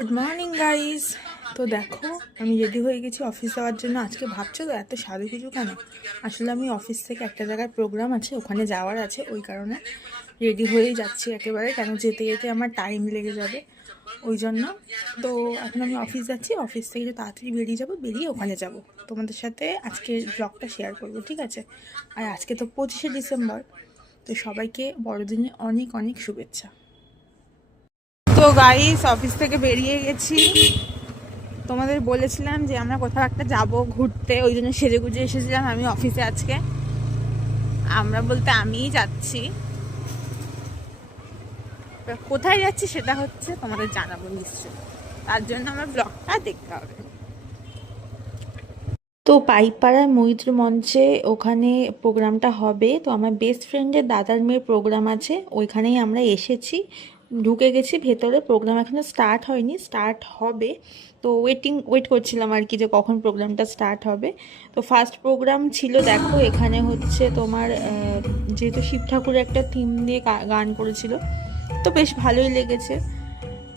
Good morning guys. তো দেখো আমি রেডি হয়ে গেছি অফিস যাওয়ার জন্য। আজকে ভাবছো তো এত সাজুগুজু কেন? আসলে আমি অফিস থেকে একটা জায়গায় প্রোগ্রাম আছে, ওখানে যাওয়ার আছে, ওই কারণে রেডি হয়েই যাচ্ছি একেবারে। কেন যেতে যেতে আমার টাইম লেগে যাবে ওই জন্য। তো এখন আমি অফিস যাচ্ছি, অফিস থেকে যে তাড়াতাড়ি বেরিয়ে যাবো, বেরিয়ে ওখানে যাব, তোমাদের সাথে আজকে ব্লগটা শেয়ার করব, ঠিক আছে? আর আজকে তো 25শে ডিসেম্বর, তো সবাইকে বড়দিনে অনেক অনেক শুভেচ্ছা। তো গাইস অফিস থেকে বেরিয়ে গেছি, তোমাদের বলেছিলাম যে আমরা কোথাও একটা যাব ঘুরতে, ওই জন্য সেজে গুজে এসেছিলাম আমি অফিসে আজকে। আমরা বলতে আমিই যাচ্ছি, কোথায় যাচ্ছি সেটা হচ্ছে তোমাদের জানাবো নিশ্চয়ই, তার জন্য আমার ব্লগটা দেখতে হবে। তো পাইকপাড়ার মৈত্র মঞ্চে ওখানে প্রোগ্রামটা হবে। তো আমার বেস্ট ফ্রেন্ডের দাদার মেয়ের প্রোগ্রাম আছে, ওইখানেই আমরা এসেছি, ঢুকে গেছি ভেতরে। প্রোগ্রাম এখনও স্টার্ট হয়নি, স্টার্ট হবে। তো ওয়েট করছিলাম আর কি যে কখন প্রোগ্রামটা স্টার্ট হবে। তো ফার্স্ট প্রোগ্রাম ছিল, দেখো এখানে হচ্ছে তোমার যেহেতু শিব ঠাকুরের একটা থিম দিয়ে গান করেছিল, তো বেশ ভালোই লেগেছে,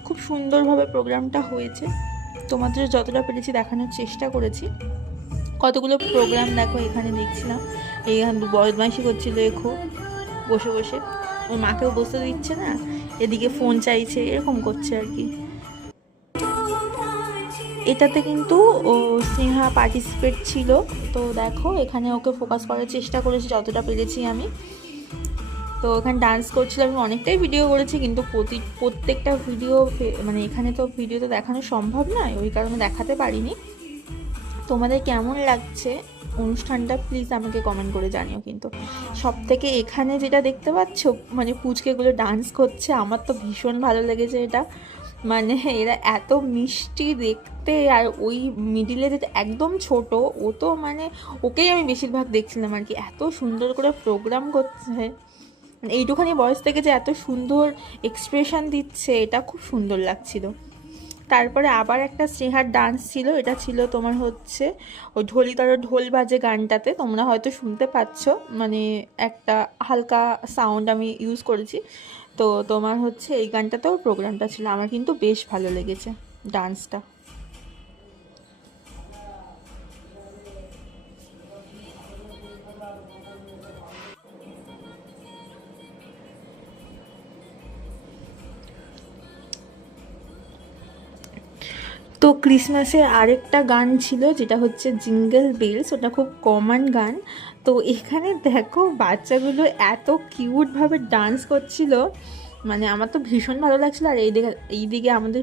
খুব সুন্দরভাবে প্রোগ্রামটা হয়েছে। তোমাদের যতটা পেরেছি দেখানোর চেষ্টা করেছি। কতগুলো প্রোগ্রাম দেখো এখানে দেখছিলাম, এইখানে বদমাইশি করছিল এখো বসে বসে, ওর মাকেও বসতে দিচ্ছে না, এদিকে ফোন চাইছে, এরকম করছে আর কি। এটাতে কিন্তু ও স্নেহা পার্টিসিপেট ছিল। তো দেখো এখানে ওকে ফোকাস করার চেষ্টা করেছি যতটা পেরেছি আমি। তো এখানে ডান্স করছিলাম, আমি অনেকটাই ভিডিও করেছি, কিন্তু প্রত্যেকটা ভিডিও মানে এখানে তো ভিডিও তো দেখানো সম্ভব নয়, ওই কারণে দেখাতে পারিনি। তোমাদের কেমন লাগছে অনুষ্ঠানটা প্লিজ আমাকে কমেন্ট করে জানিও। কিন্তু সব থেকে এখানে যেটা দেখতে পাচ্ছ, মানে পুচকেগুলো ডান্স করছে, আমার তো ভীষণ ভালো লেগেছে এটা। মানে এরা এত মিষ্টি দেখতে, আর ওই মিডিলে যেটা একদম ছোট, ও তো মানে ওকেই আমি বেশিরভাগ দেখছিলাম আর কি, এত সুন্দর করে প্রোগ্রাম করছে, মানে এইটুখানি বয়স থেকে যে এত সুন্দর এক্সপ্রেশন দিচ্ছে, এটা খুব সুন্দর লাগছিল। তারপরে আবার একটা স্নেহার ডান্স ছিল, এটা ছিল তোমার হচ্ছে ওই ঢোলিতারও ঢোল বাজে গানটাতে, তোমরা হয়তো শুনতে পাচ্ছ, মানে একটা হালকা সাউন্ড আমি ইউজ করেছি। তো তোমার হচ্ছে এই গানটাতেও প্রোগ্রামটা ছিল, আমার কিন্তু বেশ ভালো লেগেছে ডান্সটা। তো ক্রিসমাসের আরেকটা গান ছিল যেটা হচ্ছে জিঙ্গল বেলস, ওটা খুব কমন গান। তো এখানে দেখো বাচ্চাগুলো এত কিউটভাবে ডান্স করছিল, মানে আমার তো ভীষণ ভালো লাগছিলো। আর এইদিকে আমাদের